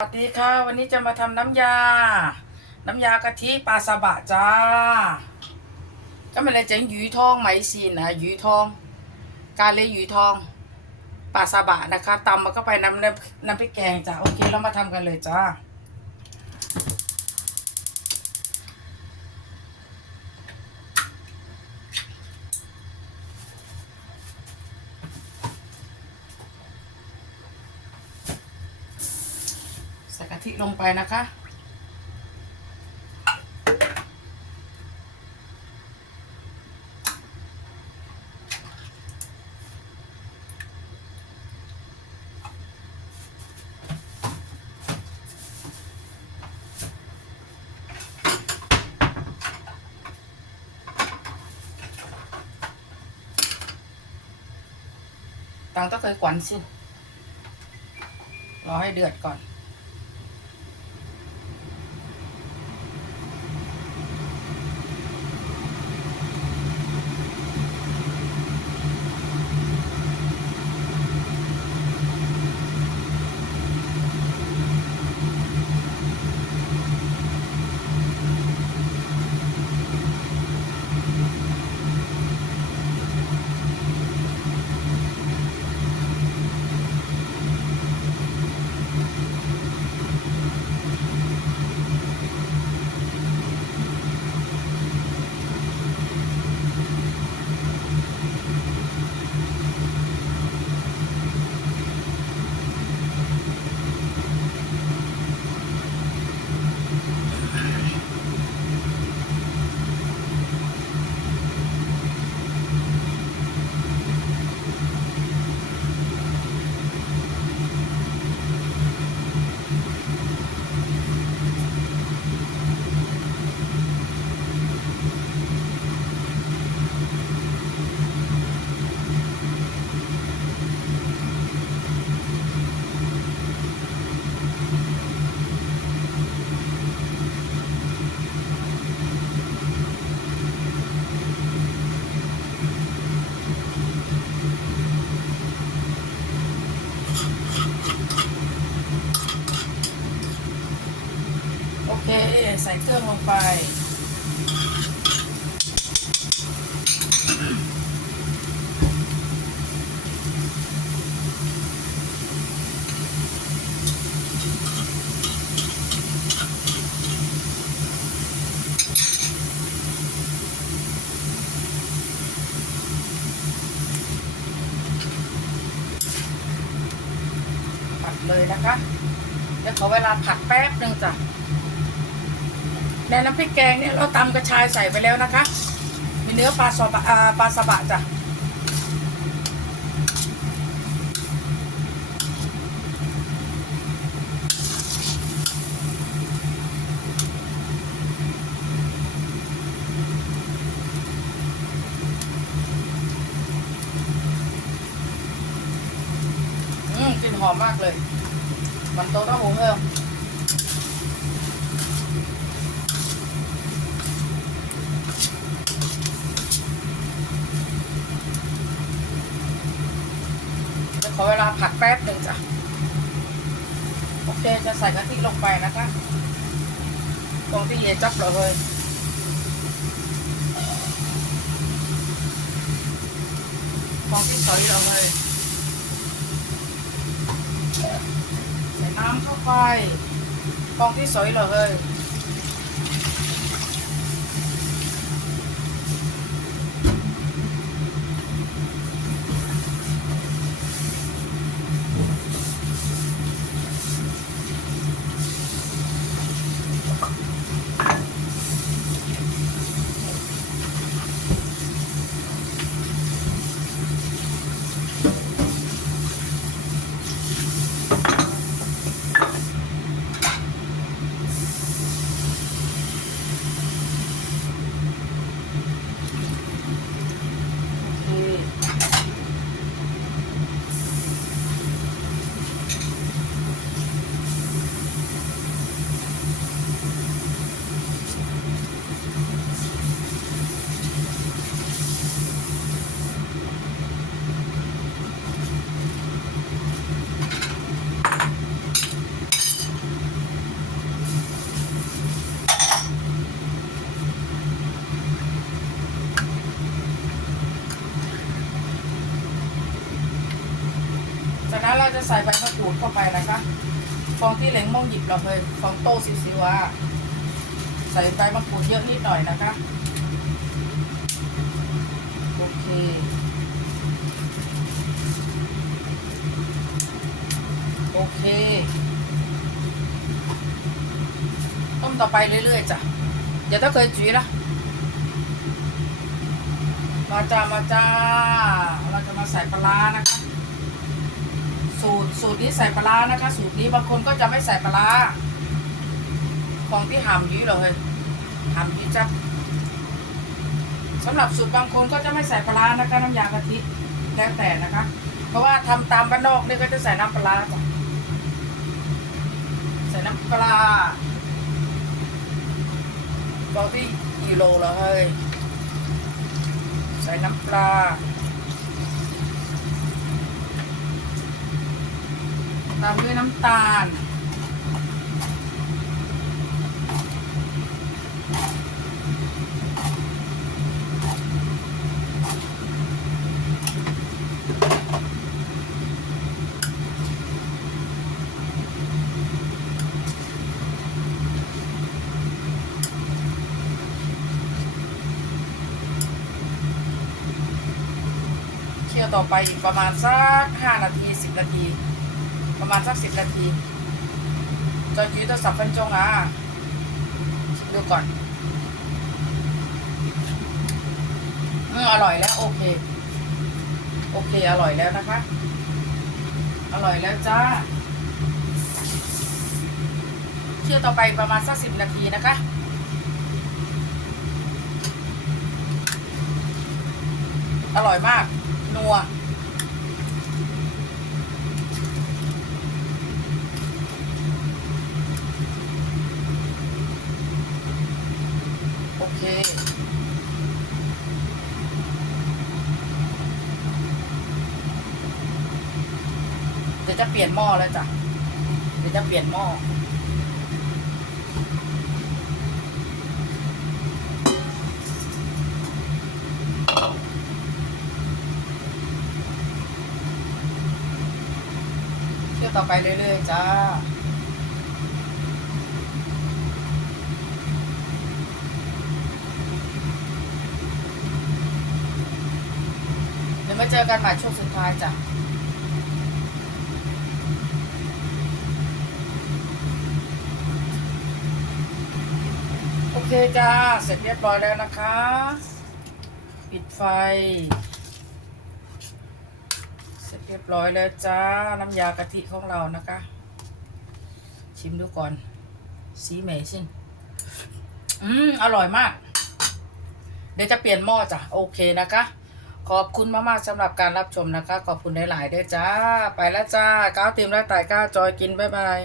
สวัสดีค่ะวันนี้จะมาทำน้ำยา น้ำยากะทิปลาซาบะจ้าก็ไม่เลยเจ๋งหยูทองไหมซีนนะหยูทอง กาเลยหยูทองปลาซาบะนะคะตำมันก็ไปน้ำน้ำน้ำพริกแกงจ้าโอเคเรามาทำกันเลยจ้า ใส่กะทิ ลงไปนะคะ ตังต้องเคยกวนสิรอให้เดือดก่อน ส่เครื่องลงไป ผัดเลยนะคะ เดี๋ยวขอเวลาผัดแป๊บหนึ่งจ้ะ ในน้ำพริกแกงเนี่ยเราตำกระชายใส่ไปแล้วนะคะ มีเนื้อปลาซอบะปลาสบะจ้ะอืมกลิ่นหอมมากเลย มันโตเต้าหู้เพิ่ม อเวลาผัดแป๊บหนึ่งจ้ะ โอเค จะใส่กะทิลงไปนะคะตรงที่เยจับเลยตรงที่สอยเราเลยใส่น้ำเข้าไปตรงที่สอยเราเลย โจะใส่ใบมะกรูดเข้าไปนะคะ ฟองที่เหลงมองหยิบเราเคยฟองโตซิซิวะใส่ใบมะกรูดเยอะนิดหน่อยนะคะ โอเคโอเค ต้มต่อไปเรื่อยๆจ้ะอย่าต้องเคยจุยละมาจ้ามาจ้า เราจะมาใส่ปลานะคะ สูตรสูตรนี้ใส่ปลานะคะ สูตรนี้บางคนก็จะไม่ใส่ปลาของที่หามยุ้เลยหามยุ้จ้ะสำหรับสูตรบางคนก็จะไม่ใส่ปลานะคะ น้ำยากะทิแล้วแต่นะคะ เพราะว่าทำตามบ้านนอกนี่ก็จะใส่น้ำปลาร้าจ้ะใส่น้ำปลาบอกที่กิโลแล้วเฮ้ยใส่น้ำปลา ตามด้วยน้ำตาล เคี่ยวต่อไปอีกประมาณสักห้านาทีสิบนาที ประมาณสักสิบนาทีจนยืดตัวสับฟันจงอะดูก่อนอืมอร่อยแล้ว โอเค โอเค อร่อยแล้วนะคะ อร่อยแล้วจ้าเคี่ยวต่อไปประมาณสักสิบนาทีนะคะอร่อยมาก นัว โอเค เดี๋ยวจะเปลี่ยนหม้อแล้วจ้ะ เดี๋ยวจะเปลี่ยนหม้อ เที่ยวต่อไปเรื่อยๆจ้าเดี๋ยวมาเจอกันใหม่ช่วงสุดท้ายจ้ะ เคจ้า เสร็จเรียบร้อยแล้วนะคะ ปิดไฟ เสร็จเรียบร้อยแล้วจ้า น้ำยากะทิของเรานะคะ ชิมดูก่อน สีเหมซิ่งอืม อร่อยมาก เดี๋ยวจะเปลี่ยนหม้อจ้ะ โอเคนะคะ ขอบคุณมากๆสำหรับการรับชมนะคะ ขอบคุณหลายๆด้วยจ้า ไปแล้วจ้า ก้าวเตรียมแล้วไต่ก้าวจอยกิน บ๊ายบาย